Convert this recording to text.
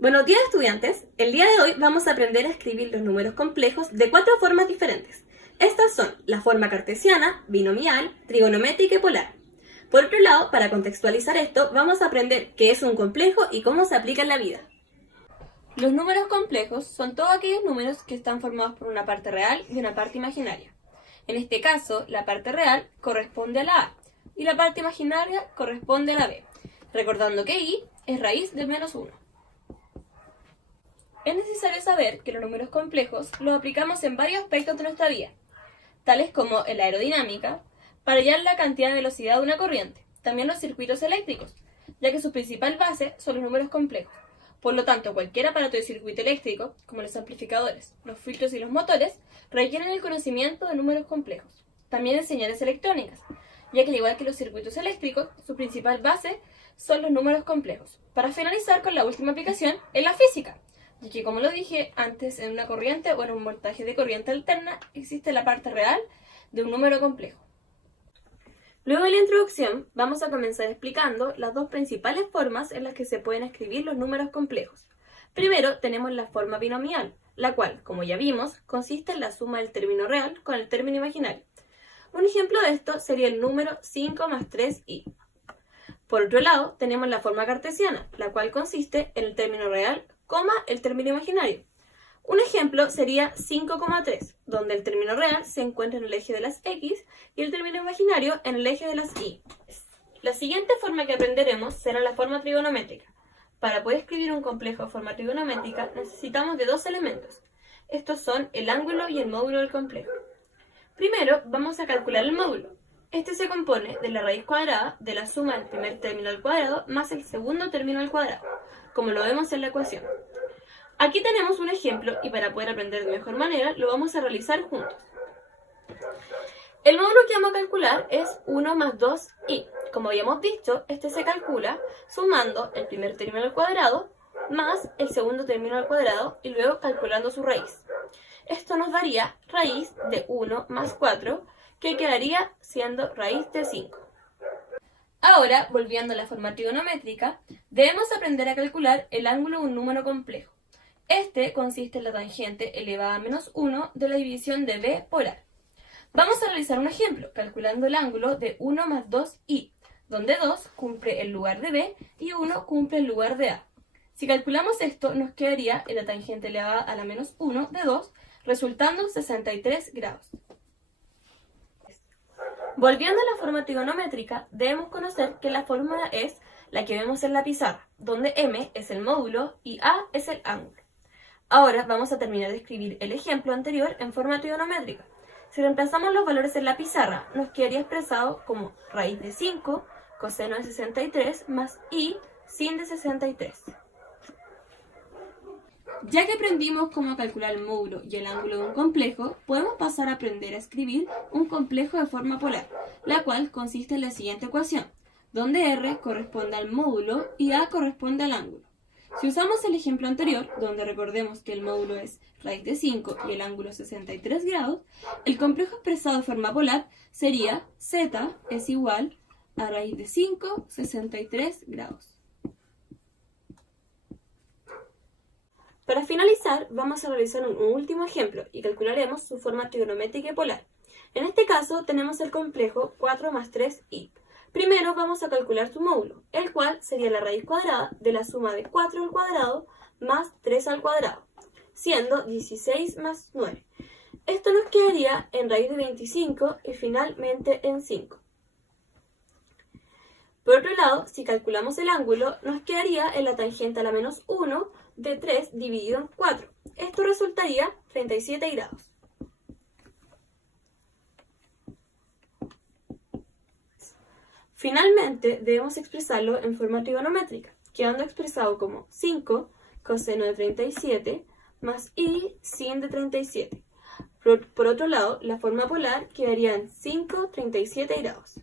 Buenos días, estudiantes. El día de hoy vamos a aprender a escribir los números complejos de 4 formas diferentes. Estas son la forma cartesiana, binomial, trigonométrica y polar. Por otro lado, para contextualizar esto, vamos a aprender qué es un complejo y cómo se aplica en la vida. Los números complejos son todos aquellos números que están formados por una parte real y una parte imaginaria. En este caso, la parte real corresponde a la A y la parte imaginaria corresponde a la B, recordando que I es raíz del menos 1. Es necesario saber que los números complejos los aplicamos en varios aspectos de nuestra vida, tales como en la aerodinámica, para hallar la cantidad de velocidad de una corriente, también los circuitos eléctricos, ya que su principal base son los números complejos. Por lo tanto, cualquier aparato de circuito eléctrico, como los amplificadores, los filtros y los motores, requieren el conocimiento de números complejos. También en señales electrónicas, ya que al igual que los circuitos eléctricos, su principal base son los números complejos. Para finalizar con la última aplicación, en la física, ya que como lo dije antes, en una corriente o en un voltaje de corriente alterna existe la parte real de un número complejo. Luego de la introducción, vamos a comenzar explicando las dos principales formas en las que se pueden escribir los números complejos. Primero tenemos la forma binomial, la cual, como ya vimos, consiste en la suma del término real con el término imaginario. Un ejemplo de esto sería el número 5 más 3i. Por otro lado, tenemos la forma cartesiana, la cual consiste en el término real, el término imaginario. Un ejemplo sería 5,3, donde el término real se encuentra en el eje de las x y el término imaginario en el eje de las y. La siguiente forma que aprenderemos será la forma trigonométrica. Para poder escribir un complejo de forma trigonométrica necesitamos de dos elementos. Estos son el ángulo y el módulo del complejo. Primero vamos a calcular el módulo. Este se compone de la raíz cuadrada de la suma del primer término al cuadrado más el segundo término al cuadrado, como lo vemos en la ecuación. Aquí tenemos un ejemplo y para poder aprender de mejor manera lo vamos a realizar juntos. El módulo que vamos a calcular es 1 más 2i. Como habíamos dicho, este se calcula sumando el primer término al cuadrado más el segundo término al cuadrado y luego calculando su raíz. Esto nos daría raíz de 1 más 4, que quedaría siendo raíz de 5. Ahora, volviendo a la forma trigonométrica, debemos aprender a calcular el ángulo de un número complejo. Este consiste en la tangente elevada a menos 1 de la división de b por a. Vamos a realizar un ejemplo, calculando el ángulo de 1 más 2i, donde 2 cumple el lugar de b y 1 cumple el lugar de a. Si calculamos esto, nos quedaría en la tangente elevada a la menos 1 de 2, resultando 63 grados. Volviendo a la forma trigonométrica, debemos conocer que la fórmula es la que vemos en la pizarra, donde m es el módulo y a es el ángulo. Ahora vamos a terminar de escribir el ejemplo anterior en forma trigonométrica. Si reemplazamos los valores en la pizarra, nos quedaría expresado como raíz de 5 coseno de 63 más i sin de 63. Ya que aprendimos cómo calcular el módulo y el ángulo de un complejo, podemos pasar a aprender a escribir un complejo de forma polar, la cual consiste en la siguiente ecuación, donde r corresponde al módulo y a corresponde al ángulo. Si usamos el ejemplo anterior, donde recordemos que el módulo es raíz de 5 y el ángulo 63 grados, el complejo expresado de forma polar sería z es igual a raíz de 5, 63 grados. Para finalizar, vamos a realizar un último ejemplo y calcularemos su forma trigonométrica y polar. En este caso tenemos el complejo 4 más 3i. Primero vamos a calcular su módulo, el cual sería la raíz cuadrada de la suma de 4 al cuadrado más 3 al cuadrado, siendo 16 más 9. Esto nos quedaría en raíz de 25 y finalmente en 5. Por otro lado, si calculamos el ángulo, nos quedaría en la tangente a la menos 1 de 3 dividido en 4. Esto resultaría 37 grados. Finalmente, debemos expresarlo en forma trigonométrica, quedando expresado como 5 coseno de 37 más i sin de 37. Por otro lado, la forma polar quedaría en 5, 37 grados.